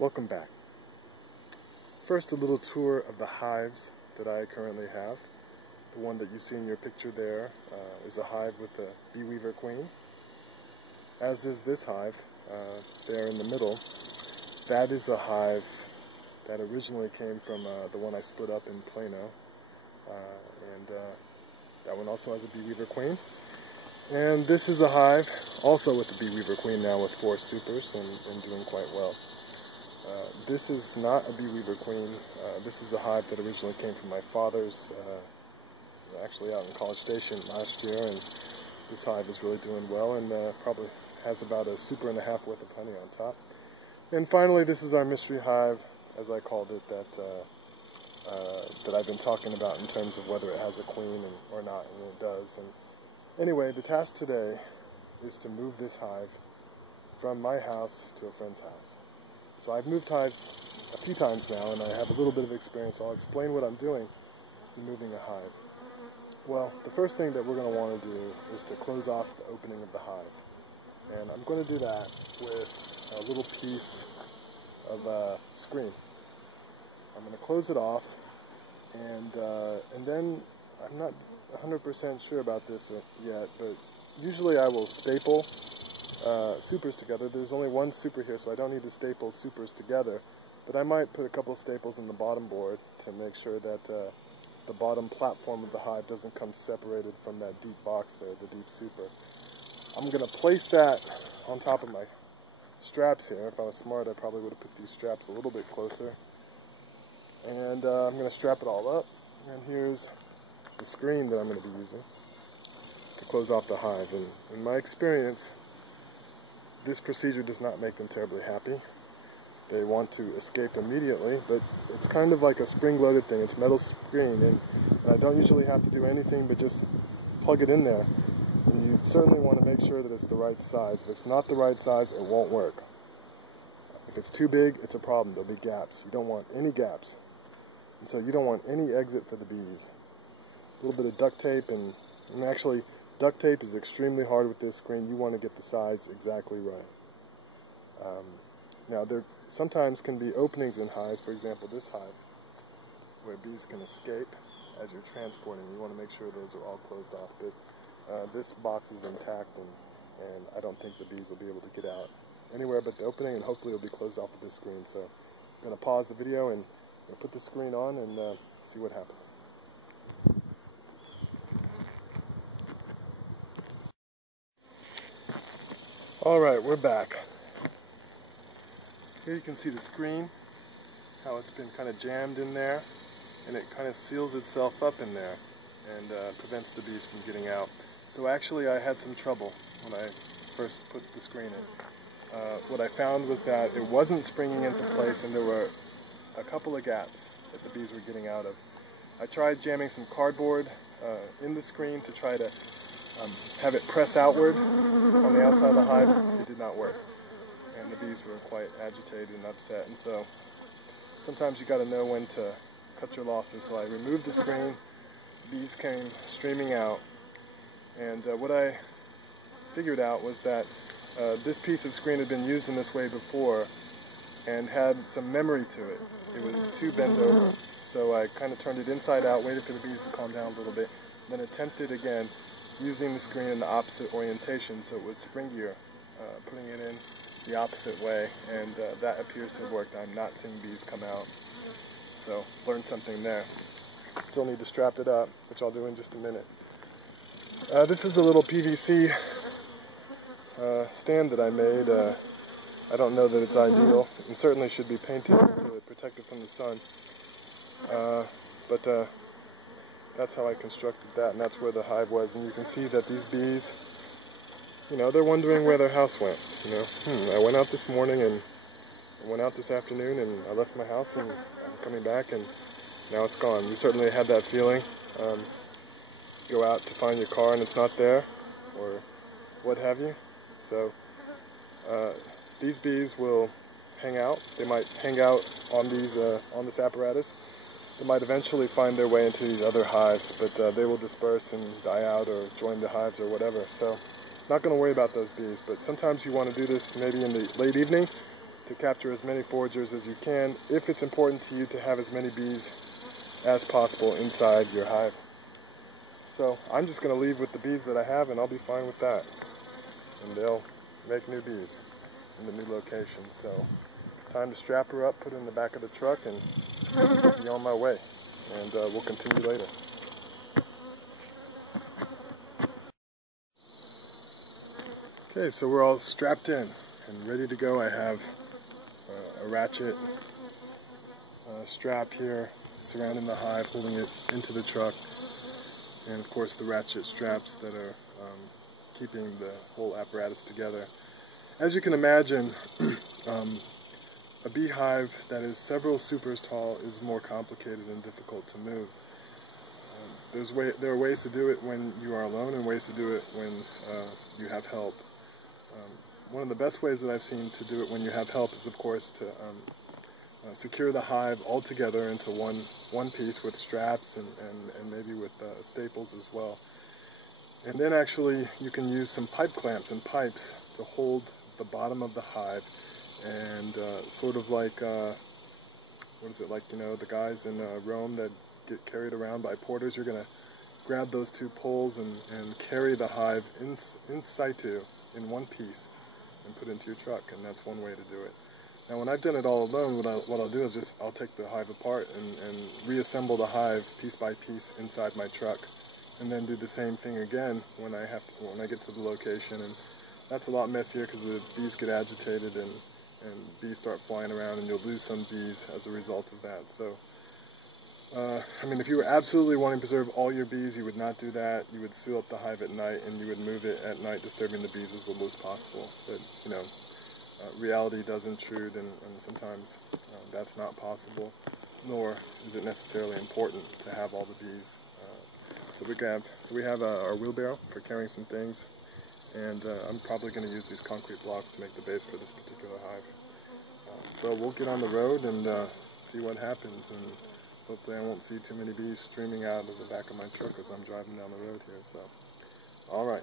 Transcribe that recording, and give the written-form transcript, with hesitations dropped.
Welcome back. First, a little tour of the hives that I currently have. The one that you see in your picture there is a hive with a bee weaver queen, as is this hive there in the middle. That is a hive that originally came from the one I split up in Plano, and that one also has a bee weaver queen. And this is a hive also with a bee weaver queen now with 4 supers and doing quite well. This is not a bee weaver queen. This is a hive that originally came from my father's, actually out in College Station last year, and this hive is really doing well and probably has about a super and a half worth of honey on top. And finally, this is our mystery hive, as I called it, that I've been talking about in terms of whether it has a queen or not, and it does. And anyway, the task today is to move this hive from my house to a friend's house. So I've moved hives a few times now, and I have a little bit of experience. I'll explain what I'm doing in moving a hive. Well, the first thing that we're going to want to do is to close off the opening of the hive. And I'm going to do that with a little piece of screen. I'm going to close it off, and then I'm not 100% sure about this yet, but usually I will staple supers together. There's only one super here, so I don't need to staple supers together, but I might put a couple of staples in the bottom board to make sure that the bottom platform of the hive doesn't come separated from that deep box there, the deep super. I'm going to place that on top of my straps here. If I was smart, I probably would have put these straps a little bit closer. And I'm going to strap it all up, and here's the screen that I'm going to be using to close off the hive. And in my experience, this procedure does not make them terribly happy. They want to escape immediately, but it's kind of like a spring-loaded thing. It's metal screen, and I don't usually have to do anything but just plug it in there. And you certainly want to make sure that it's the right size. If it's not the right size, it won't work. If it's too big, it's a problem. There'll be gaps. You don't want any gaps. And so you don't want any exit for the bees. A little bit of duct tape, and actually, duct tape is extremely hard with this screen. You want to get the size exactly right. Now, there sometimes can be openings in hives, for example, this hive, where bees can escape as you're transporting. You want to make sure those are all closed off. But this box is intact, and I don't think the bees will be able to get out anywhere but the opening, and hopefully it'll be closed off with this screen. So I'm going to pause the video and put the screen on and see what happens. Alright, we're back. Here you can see the screen, how it's been kind of jammed in there, and it kind of seals itself up in there and prevents the bees from getting out. So actually I had some trouble when I first put the screen in. What I found was that it wasn't springing into place, and there were a couple of gaps that the bees were getting out of. I tried jamming some cardboard in the screen to try to have it press outward on the outside of the hive. It did not work, and the bees were quite agitated and upset. And so sometimes you got to know when to cut your losses. So I removed the screen. Bees came streaming out, and what I figured out was that this piece of screen had been used in this way before and had some memory to it. It was too bent over, so I kind of turned it inside out, waited for the bees to calm down a little bit, then attempted again using the screen in the opposite orientation so it was springier, putting it in the opposite way, and that appears to have worked. I'm not seeing bees come out, so learned something there. Still need to strap it up, which I'll do in just a minute. This is a little PVC stand that I made. I don't know that it's ideal, and certainly should be painted to protect it from the sun, but that's how I constructed that, and that's where the hive was. And you can see that these bees, they're wondering where their house went. I went out this morning, and I went out this afternoon, and I left my house, and I'm coming back, and now it's gone. You certainly had that feeling. Go out to find your car, and it's not there, or what have you. So these bees will hang out. They might hang out on this apparatus. They might eventually find their way into these other hives, but they will disperse and die out or join the hives or whatever. So not going to worry about those bees, but sometimes you want to do this maybe in the late evening to capture as many foragers as you can if it's important to you to have as many bees as possible inside your hive. So I'm just going to leave with the bees that I have, and I'll be fine with that. And they'll make new bees in the new location. So time to strap her up, put her in the back of the truck, and be on my way. And we'll continue later. Okay, so we're all strapped in and ready to go. I have a ratchet strap here surrounding the hive, holding it into the truck, and of course the ratchet straps that are keeping the whole apparatus together. As you can imagine, a beehive that is several supers tall is more complicated and difficult to move. There are ways to do it when you are alone and ways to do it when you have help. One of the best ways that I've seen to do it when you have help is, of course, to secure the hive all together into one piece with straps and maybe with staples as well. And then actually you can use some pipe clamps and pipes to hold the bottom of the hive, and sort of like, what is it, like, you know, the guys in Rome that get carried around by porters. You're going to grab those two poles and carry the hive in situ in one piece and put it into your truck, and that's one way to do it. Now when I've done it all alone, what I'll do is I'll take the hive apart and reassemble the hive piece by piece inside my truck, and then do the same thing again when I get to the location. And that's a lot messier because the bees get agitated and bees start flying around, and you'll lose some bees as a result of that. So I mean, if you were absolutely wanting to preserve all your bees, you would not do that. You would seal up the hive at night, and you would move it at night, disturbing the bees as little as possible. But, you know, reality does intrude, and sometimes that's not possible, nor is it necessarily important to have all the bees. So we have our wheelbarrow for carrying some things, and I'm probably going to use these concrete blocks to make the base for this particular hive. So we'll get on the road and see what happens, and hopefully I won't see too many bees streaming out of the back of my truck as I'm driving down the road here. So, all right.